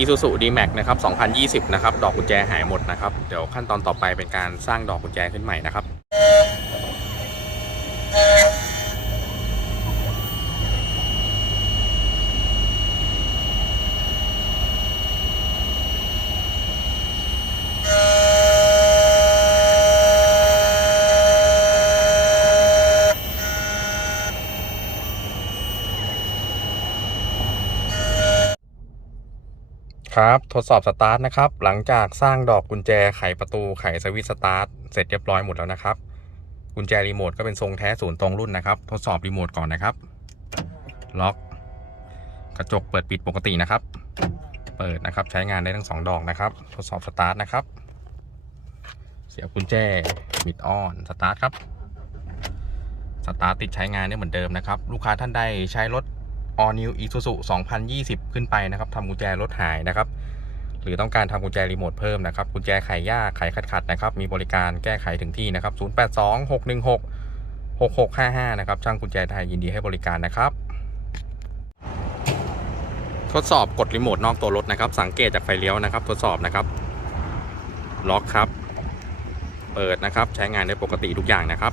Isuzu D-Max นะครับ 2020 นะครับ ดอกกุญแจหายหมดนะครับ เดี๋ยวขั้นตอนต่อไปเป็นการสร้างดอกกุญแจขึ้นใหม่นะครับ ครับทดสอบสตาร์ทนะครับหลังจากสร้างดอกกุญแจไขประตูไขสวิตสตาร์ทเสร็จเรียบร้อยหมดแล้วนะครับ กุญแจรีโมทก็เป็นทรงแท้ศูนย์ตรงรุ่นนะครับ ทดสอบรีโมทก่อนนะครับ ล็อก กระจกเปิดปิดปกตินะครับ เปิดนะครับใช้งานได้ทั้งสองดอกนะครับ ทดสอบสตาร์ทนะครับ เสียบกุญแจบิดออนสตาร์ทครับสตาร์ทติดใช้งานได้เหมือนเดิมนะครับ ลูกค้าท่านใดใช้รถ All New Isuzu 2020 ขึ้นไปนะครับทำกุญแจรถหายนะครับ หรือต้องการทำกุญแจรีโมทเพิ่มนะครับ กุญแจไขยากไขขัดขัดนะครับ มีบริการแก้ไขถึงที่นะครับ 082 616 6655 นะครับ ช่างกุญแจไทยยินดีให้บริการนะครับ ทดสอบกดรีโมทนอกตัวรถนะครับ สังเกตจากไฟเลี้ยวนะครับ ทดสอบนะครับ ล็อกครับ เปิดนะครับ ใช้งานได้ปกติทุกอย่างนะครับ